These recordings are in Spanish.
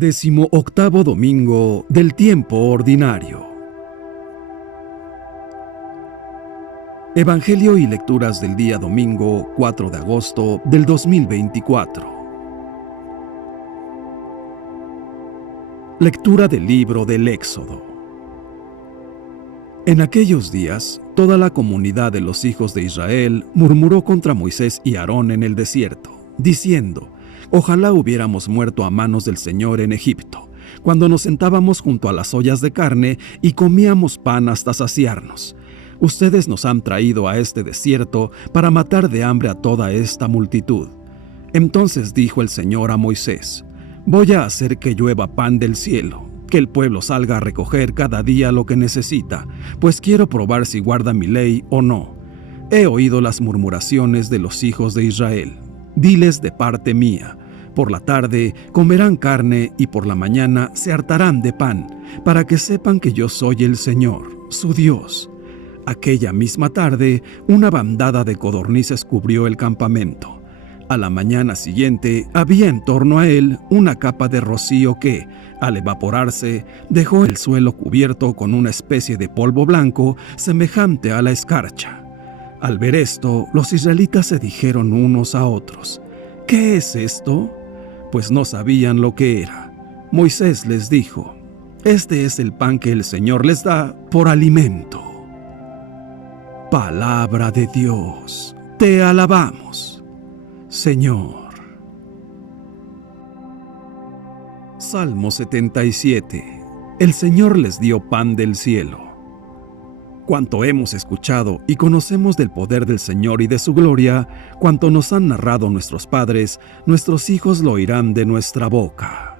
18º domingo del tiempo ordinario. Evangelio y lecturas del día domingo 4 de agosto del 2024. Lectura del libro del Éxodo. En aquellos días, toda la comunidad de los hijos de Israel murmuró contra Moisés y Aarón en el desierto, diciendo: «Ojalá hubiéramos muerto a manos del Señor en Egipto, cuando nos sentábamos junto a las ollas de carne y comíamos pan hasta saciarnos. Ustedes nos han traído a este desierto para matar de hambre a toda esta multitud». Entonces dijo el Señor a Moisés: «Voy a hacer que llueva pan del cielo, que el pueblo salga a recoger cada día lo que necesita, pues quiero probar si guarda mi ley o no. He oído las murmuraciones de los hijos de Israel. Diles de parte mía: por la tarde comerán carne y por la mañana se hartarán de pan, para que sepan que yo soy el Señor, su Dios». Aquella misma tarde, una bandada de codornices cubrió el campamento. A la mañana siguiente, había en torno a él una capa de rocío que, al evaporarse, dejó el suelo cubierto con una especie de polvo blanco semejante a la escarcha. Al ver esto, los israelitas se dijeron unos a otros: «¿Qué es esto?», pues no sabían lo que era. Moisés les dijo: «Este es el pan que el Señor les da por alimento». Palabra de Dios, te alabamos, Señor. Salmo 77. El Señor les dio pan del cielo. Cuanto hemos escuchado y conocemos del poder del Señor y de su gloria, cuanto nos han narrado nuestros padres, nuestros hijos lo oirán de nuestra boca.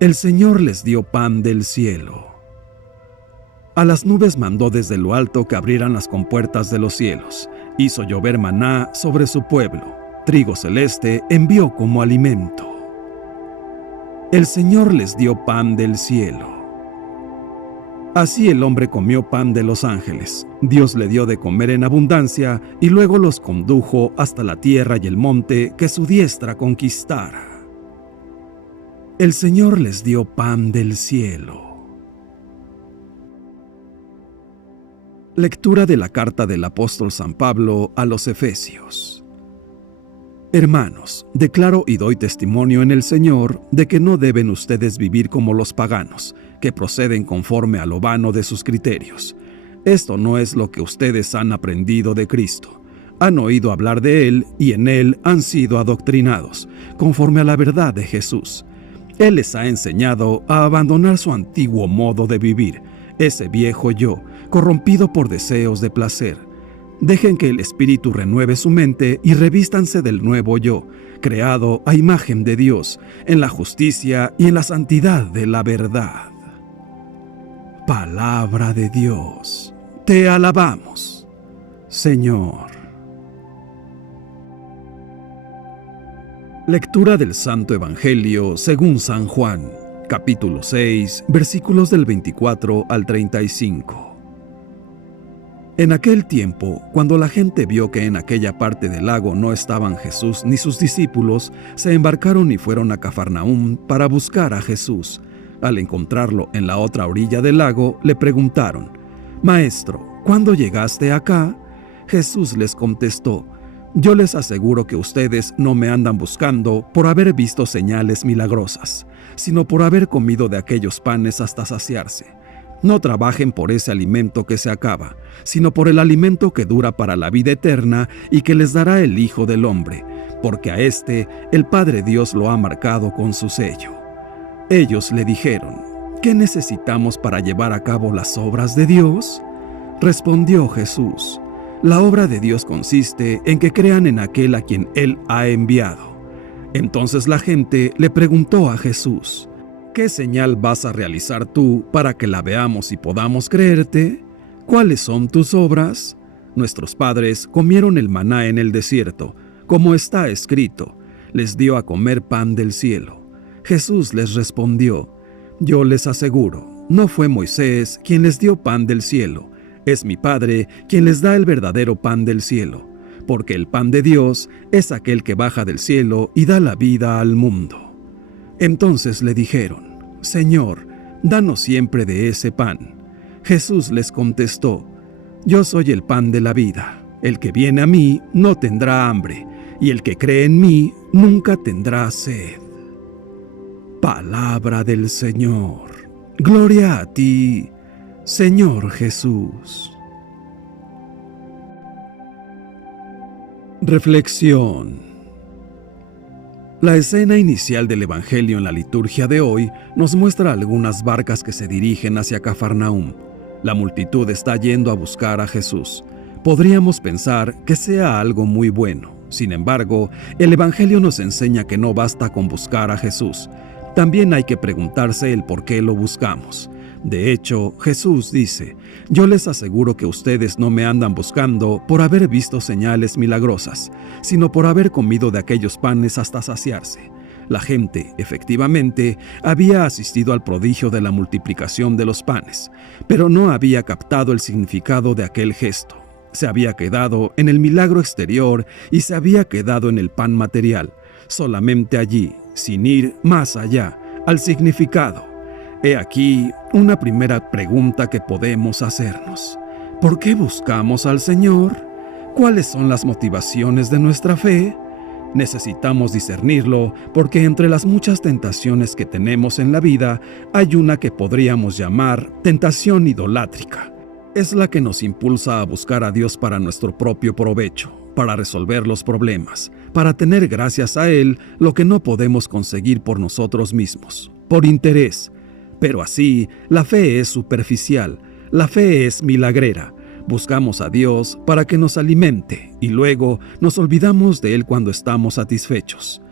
El Señor les dio pan del cielo. A las nubes mandó desde lo alto que abrieran las compuertas de los cielos. Hizo llover maná sobre su pueblo. Trigo celeste envió como alimento. El Señor les dio pan del cielo. Así el hombre comió pan de los ángeles. Dios le dio de comer en abundancia y luego los condujo hasta la tierra y el monte que su diestra conquistara. El Señor les dio pan del cielo. Lectura de la carta del apóstol San Pablo a los Efesios. Hermanos, declaro y doy testimonio en el Señor de que no deben ustedes vivir como los paganos, que proceden conforme a lo vano de sus criterios. Esto no es lo que ustedes han aprendido de Cristo. Han oído hablar de Él y en Él han sido adoctrinados, conforme a la verdad de Jesús. Él les ha enseñado a abandonar su antiguo modo de vivir, ese viejo yo, corrompido por deseos de placer. Dejen que el Espíritu renueve su mente y revístanse del nuevo yo, creado a imagen de Dios, en la justicia y en la santidad de la verdad. Palabra de Dios, te alabamos, Señor. Lectura del Santo Evangelio según San Juan, capítulo 6, versículos del 24 al 35. En aquel tiempo, cuando la gente vio que en aquella parte del lago no estaban Jesús ni sus discípulos, se embarcaron y fueron a Cafarnaúm para buscar a Jesús. Al encontrarlo en la otra orilla del lago, le preguntaron: «Maestro, ¿cuándo llegaste acá?». Jesús les contestó: «Yo les aseguro que ustedes no me andan buscando por haber visto señales milagrosas, sino por haber comido de aquellos panes hasta saciarse. No trabajen por ese alimento que se acaba, sino por el alimento que dura para la vida eterna y que les dará el Hijo del Hombre, porque a este el Padre Dios lo ha marcado con su sello». Ellos le dijeron: «¿Qué necesitamos para llevar a cabo las obras de Dios?». Respondió Jesús: «La obra de Dios consiste en que crean en aquel a quien Él ha enviado». Entonces la gente le preguntó a Jesús: «¿Qué señal vas a realizar tú para que la veamos y podamos creerte? ¿Cuáles son tus obras? Nuestros padres comieron el maná en el desierto, como está escrito: les dio a comer pan del cielo». Jesús les respondió: «Yo les aseguro, no fue Moisés quien les dio pan del cielo, es mi Padre quien les da el verdadero pan del cielo, porque el pan de Dios es aquel que baja del cielo y da la vida al mundo». Entonces le dijeron: Señor, danos siempre de ese pan. Jesús les contestó: Yo soy el pan de la vida. El que viene a mí no tendrá hambre, y el que cree en mí nunca tendrá sed. Palabra del Señor. Gloria a ti, Señor Jesús. Reflexión. La escena inicial del Evangelio en la liturgia de hoy nos muestra algunas barcas que se dirigen hacia Cafarnaúm. La multitud está yendo a buscar a Jesús. Podríamos pensar que sea algo muy bueno. Sin embargo, el Evangelio nos enseña que no basta con buscar a Jesús. También hay que preguntarse el por qué lo buscamos. De hecho, Jesús dice: Yo les aseguro que ustedes no me andan buscando por haber visto señales milagrosas, sino por haber comido de aquellos panes hasta saciarse. La gente, efectivamente, había asistido al prodigio de la multiplicación de los panes, pero no había captado el significado de aquel gesto. Se había quedado en el milagro exterior y se había quedado en el pan material, solamente allí, sin ir más allá, al significado. He aquí una primera pregunta que podemos hacernos. ¿Por qué buscamos al Señor? ¿Cuáles son las motivaciones de nuestra fe? Necesitamos discernirlo porque entre las muchas tentaciones que tenemos en la vida hay una que podríamos llamar tentación idolátrica. Es la que nos impulsa a buscar a Dios para nuestro propio provecho, para resolver los problemas, para tener gracias a Él lo que no podemos conseguir por nosotros mismos, por interés. Pero así, la fe es superficial, la fe es milagrera. Buscamos a Dios para que nos alimente y luego nos olvidamos de Él cuando estamos satisfechos.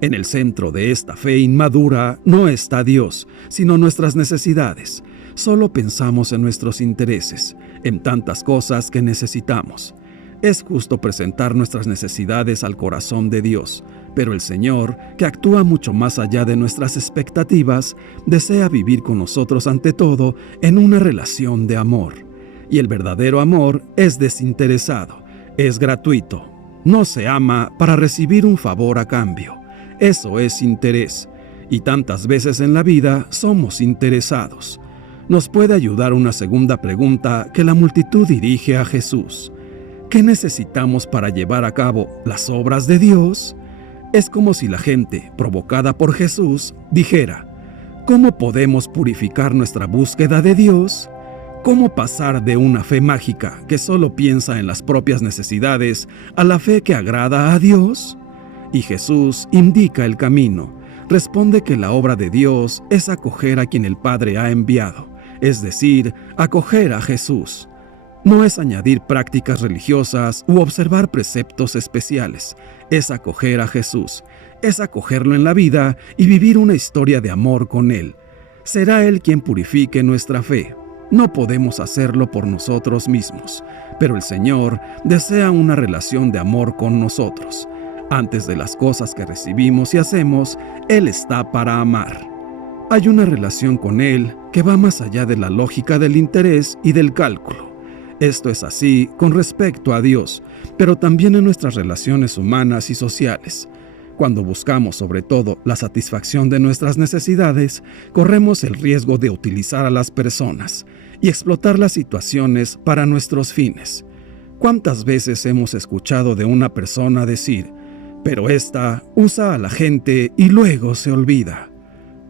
En el centro de esta fe inmadura no está Dios, sino nuestras necesidades. Solo pensamos en nuestros intereses, en tantas cosas que necesitamos. Es justo presentar nuestras necesidades al corazón de Dios, pero el Señor, que actúa mucho más allá de nuestras expectativas, desea vivir con nosotros ante todo en una relación de amor. Y el verdadero amor es desinteresado, es gratuito. No se ama para recibir un favor a cambio. Eso es interés. Y tantas veces en la vida somos interesados. Nos puede ayudar una segunda pregunta que la multitud dirige a Jesús. ¿Qué necesitamos para llevar a cabo las obras de Dios? Es como si la gente, provocada por Jesús, dijera: ¿cómo podemos purificar nuestra búsqueda de Dios? ¿Cómo pasar de una fe mágica que solo piensa en las propias necesidades a la fe que agrada a Dios? Y Jesús indica el camino. Responde que la obra de Dios es acoger a quien el Padre ha enviado, es decir, acoger a Jesús. No es añadir prácticas religiosas u observar preceptos especiales, es acoger a Jesús, es acogerlo en la vida y vivir una historia de amor con Él. Será Él quien purifique nuestra fe. No podemos hacerlo por nosotros mismos, pero el Señor desea una relación de amor con nosotros. Antes de las cosas que recibimos y hacemos, Él está para amar. Hay una relación con Él que va más allá de la lógica del interés y del cálculo. Esto es así con respecto a Dios, pero también en nuestras relaciones humanas y sociales. Cuando buscamos sobre todo la satisfacción de nuestras necesidades, corremos el riesgo de utilizar a las personas y explotar las situaciones para nuestros fines. ¿Cuántas veces hemos escuchado de una persona decir: pero esta usa a la gente y luego se olvida?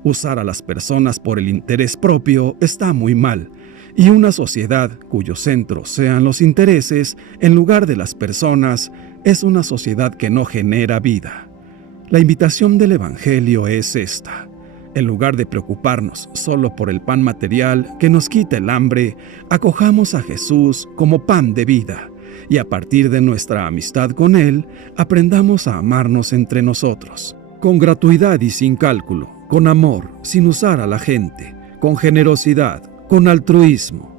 Usar a las personas por el interés propio está muy mal, y una sociedad cuyo centro sean los intereses en lugar de las personas es una sociedad que no genera vida. La invitación del Evangelio es esta: en lugar de preocuparnos solo por el pan material que nos quita el hambre, acojamos a Jesús como pan de vida, y a partir de nuestra amistad con Él, aprendamos a amarnos entre nosotros, con gratuidad y sin cálculo, con amor, sin usar a la gente, con generosidad, con altruismo.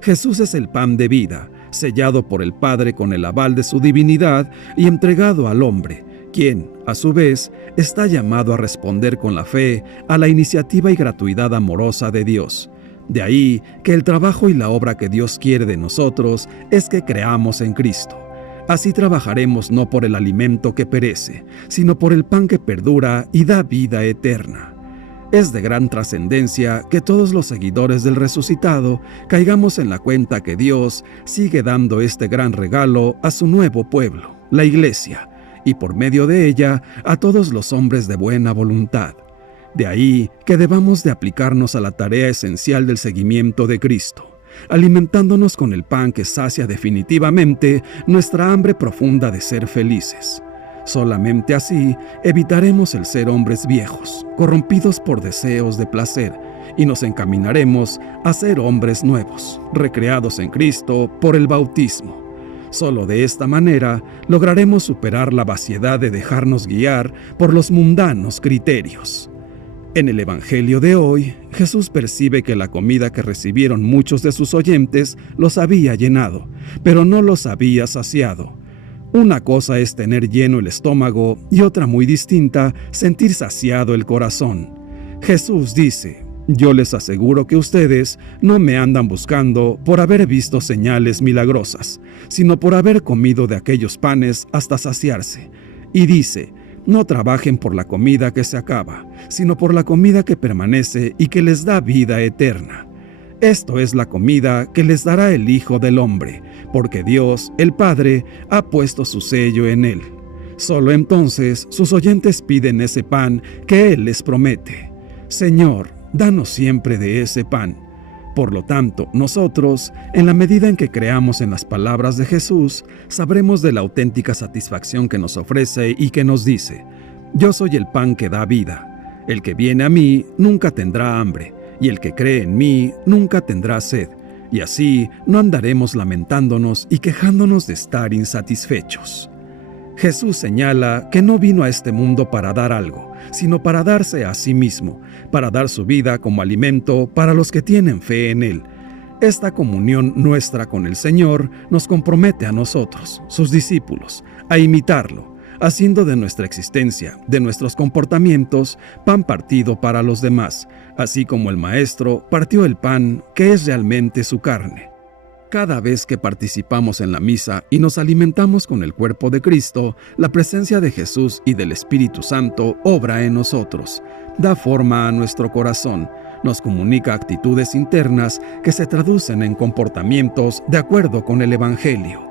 Jesús es el pan de vida, sellado por el Padre con el aval de su divinidad y entregado al hombre, quien, a su vez, está llamado a responder con la fe a la iniciativa y gratuidad amorosa de Dios. De ahí que el trabajo y la obra que Dios quiere de nosotros es que creamos en Cristo. Así trabajaremos no por el alimento que perece, sino por el pan que perdura y da vida eterna. Es de gran trascendencia que todos los seguidores del resucitado caigamos en la cuenta que Dios sigue dando este gran regalo a su nuevo pueblo, la Iglesia, y por medio de ella a todos los hombres de buena voluntad. De ahí que debamos de aplicarnos a la tarea esencial del seguimiento de Cristo, alimentándonos con el pan que sacia definitivamente nuestra hambre profunda de ser felices. Solamente así evitaremos el ser hombres viejos, corrompidos por deseos de placer, y nos encaminaremos a ser hombres nuevos, recreados en Cristo por el bautismo. Solo de esta manera lograremos superar la vaciedad de dejarnos guiar por los mundanos criterios. En el Evangelio de hoy, Jesús percibe que la comida que recibieron muchos de sus oyentes los había llenado, pero no los había saciado. Una cosa es tener lleno el estómago y otra muy distinta, sentir saciado el corazón. Jesús dice: yo les aseguro que ustedes no me andan buscando por haber visto señales milagrosas, sino por haber comido de aquellos panes hasta saciarse. Y dice: no trabajen por la comida que se acaba, sino por la comida que permanece y que les da vida eterna. Esto es la comida que les dará el Hijo del Hombre, porque Dios, el Padre, ha puesto su sello en él. Solo entonces sus oyentes piden ese pan que Él les promete. Señor, danos siempre de ese pan. Por lo tanto, nosotros, en la medida en que creamos en las palabras de Jesús, sabremos de la auténtica satisfacción que nos ofrece y que nos dice: yo soy el pan que da vida. El que viene a mí nunca tendrá hambre, y el que cree en mí nunca tendrá sed. Y así no andaremos lamentándonos y quejándonos de estar insatisfechos. Jesús señala que no vino a este mundo para dar algo, sino para darse a sí mismo, para dar su vida como alimento para los que tienen fe en Él. Esta comunión nuestra con el Señor nos compromete a nosotros, sus discípulos, a imitarlo, haciendo de nuestra existencia, de nuestros comportamientos, pan partido para los demás, así como el Maestro partió el pan que es realmente su carne. Cada vez que participamos en la misa y nos alimentamos con el cuerpo de Cristo, la presencia de Jesús y del Espíritu Santo obra en nosotros, da forma a nuestro corazón, nos comunica actitudes internas que se traducen en comportamientos de acuerdo con el Evangelio.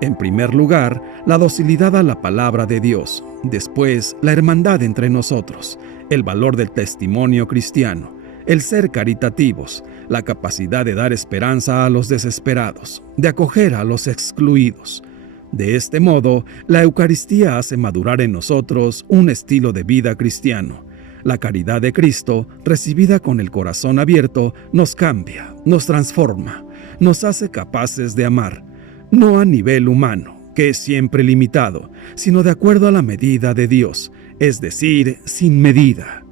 En primer lugar, la docilidad a la palabra de Dios, después la hermandad entre nosotros, el valor del testimonio cristiano, el ser caritativos, la capacidad de dar esperanza a los desesperados, de acoger a los excluidos. De este modo, la Eucaristía hace madurar en nosotros un estilo de vida cristiano. La caridad de Cristo, recibida con el corazón abierto, nos cambia, nos transforma, nos hace capaces de amar, no a nivel humano, que es siempre limitado, sino de acuerdo a la medida de Dios, es decir, sin medida.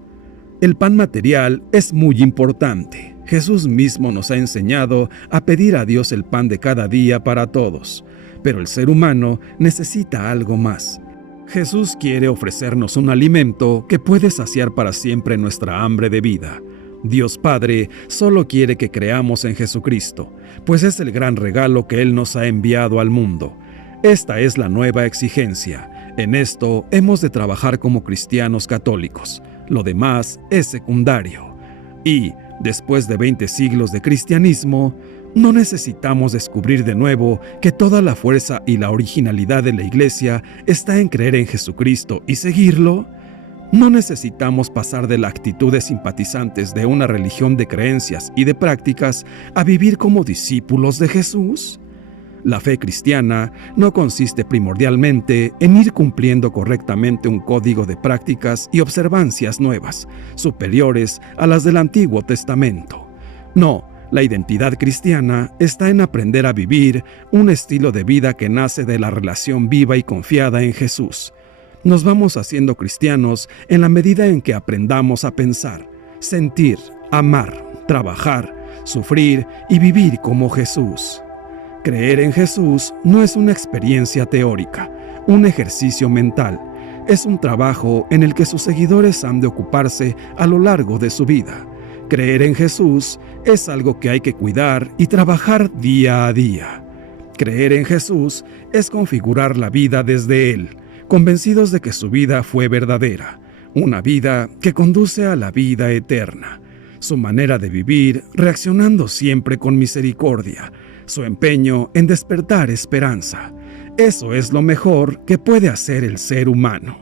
El pan material es muy importante. Jesús mismo nos ha enseñado a pedir a Dios el pan de cada día para todos, pero el ser humano necesita algo más. Jesús quiere ofrecernos un alimento que puede saciar para siempre nuestra hambre de vida. Dios Padre solo quiere que creamos en Jesucristo, pues es el gran regalo que Él nos ha enviado al mundo. Esta es la nueva exigencia. En esto hemos de trabajar como cristianos católicos. Lo demás es secundario. Y, después de 20 siglos de cristianismo, ¿no necesitamos descubrir de nuevo que toda la fuerza y la originalidad de la Iglesia está en creer en Jesucristo y seguirlo? ¿No necesitamos pasar de la actitud de simpatizantes de una religión de creencias y de prácticas a vivir como discípulos de Jesús? La fe cristiana no consiste primordialmente en ir cumpliendo correctamente un código de prácticas y observancias nuevas, superiores a las del Antiguo Testamento. No, la identidad cristiana está en aprender a vivir un estilo de vida que nace de la relación viva y confiada en Jesús. Nos vamos haciendo cristianos en la medida en que aprendamos a pensar, sentir, amar, trabajar, sufrir y vivir como Jesús. Creer en Jesús no es una experiencia teórica, un ejercicio mental. Es un trabajo en el que sus seguidores han de ocuparse a lo largo de su vida. Creer en Jesús es algo que hay que cuidar y trabajar día a día. Creer en Jesús es configurar la vida desde Él, convencidos de que su vida fue verdadera, una vida que conduce a la vida eterna. Su manera de vivir reaccionando siempre con misericordia, su empeño en despertar esperanza. Eso es lo mejor que puede hacer el ser humano.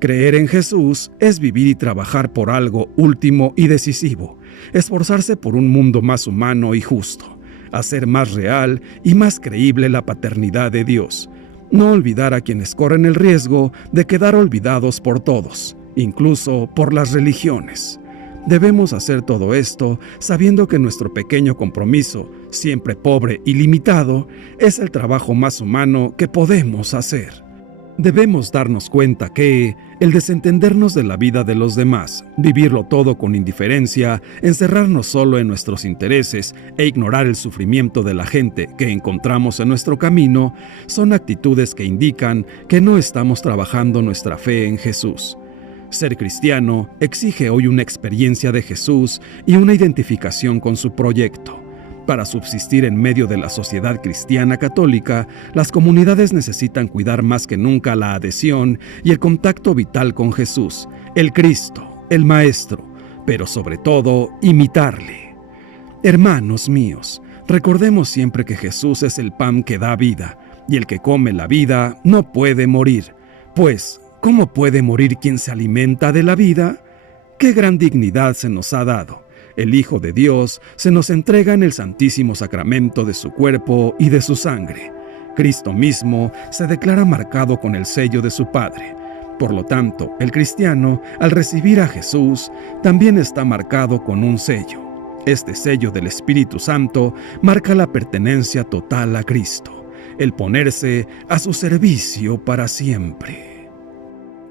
Creer en Jesús es vivir y trabajar por algo último y decisivo, esforzarse por un mundo más humano y justo, hacer más real y más creíble la paternidad de Dios, no olvidar a quienes corren el riesgo de quedar olvidados por todos, incluso por las religiones. Debemos hacer todo esto sabiendo que nuestro pequeño compromiso, siempre pobre y limitado, es el trabajo más humano que podemos hacer. Debemos darnos cuenta que el desentendernos de la vida de los demás, vivirlo todo con indiferencia, encerrarnos solo en nuestros intereses e ignorar el sufrimiento de la gente que encontramos en nuestro camino, son actitudes que indican que no estamos trabajando nuestra fe en Jesús. Ser cristiano exige hoy una experiencia de Jesús y una identificación con su proyecto. Para subsistir en medio de la sociedad cristiana católica, las comunidades necesitan cuidar más que nunca la adhesión y el contacto vital con Jesús, el Cristo, el Maestro, pero sobre todo, imitarle. Hermanos míos, recordemos siempre que Jesús es el pan que da vida, y el que come la vida no puede morir, pues, ¿cómo puede morir quien se alimenta de la vida? ¡Qué gran dignidad se nos ha dado! El Hijo de Dios se nos entrega en el santísimo sacramento de su cuerpo y de su sangre. Cristo mismo se declara marcado con el sello de su Padre. Por lo tanto, el cristiano, al recibir a Jesús, también está marcado con un sello. Este sello del Espíritu Santo marca la pertenencia total a Cristo, el ponerse a su servicio para siempre.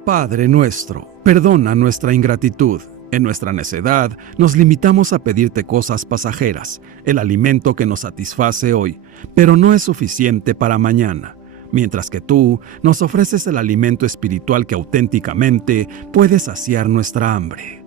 Padre nuestro, perdona nuestra ingratitud. En nuestra necedad, nos limitamos a pedirte cosas pasajeras, el alimento que nos satisface hoy, pero no es suficiente para mañana, mientras que tú nos ofreces el alimento espiritual que auténticamente puede saciar nuestra hambre.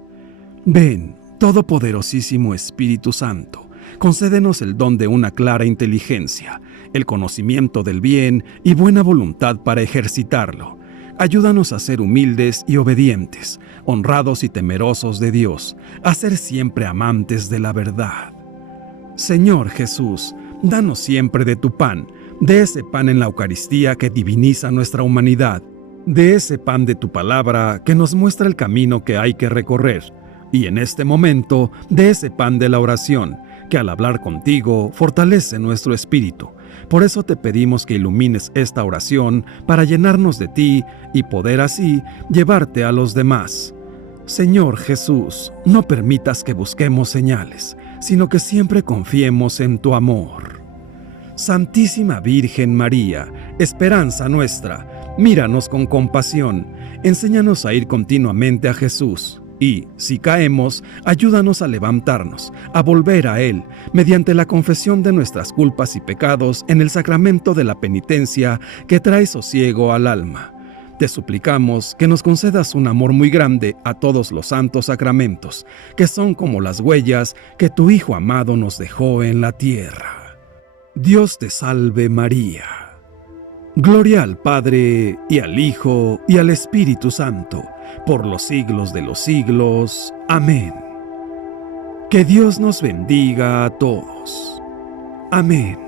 Ven, Todopoderosísimo Espíritu Santo, concédenos el don de una clara inteligencia, el conocimiento del bien y buena voluntad para ejercitarlo. Ayúdanos a ser humildes y obedientes, honrados y temerosos de Dios, a ser siempre amantes de la verdad. Señor Jesús, danos siempre de tu pan, de ese pan en la Eucaristía que diviniza nuestra humanidad, de ese pan de tu palabra que nos muestra el camino que hay que recorrer, y en este momento, de ese pan de la oración, que al hablar contigo fortalece nuestro espíritu. Por eso te pedimos que ilumines esta oración para llenarnos de ti y poder así llevarte a los demás. Señor Jesús, no permitas que busquemos señales, sino que siempre confiemos en tu amor. Santísima Virgen María, esperanza nuestra, míranos con compasión, enséñanos a ir continuamente a Jesús. Y, si caemos, ayúdanos a levantarnos, a volver a Él, mediante la confesión de nuestras culpas y pecados en el sacramento de la penitencia que trae sosiego al alma. Te suplicamos que nos concedas un amor muy grande a todos los santos sacramentos, que son como las huellas que tu Hijo amado nos dejó en la tierra. Dios te salve María. Gloria al Padre, y al Hijo, y al Espíritu Santo, por los siglos de los siglos. Amén. Que Dios nos bendiga a todos. Amén.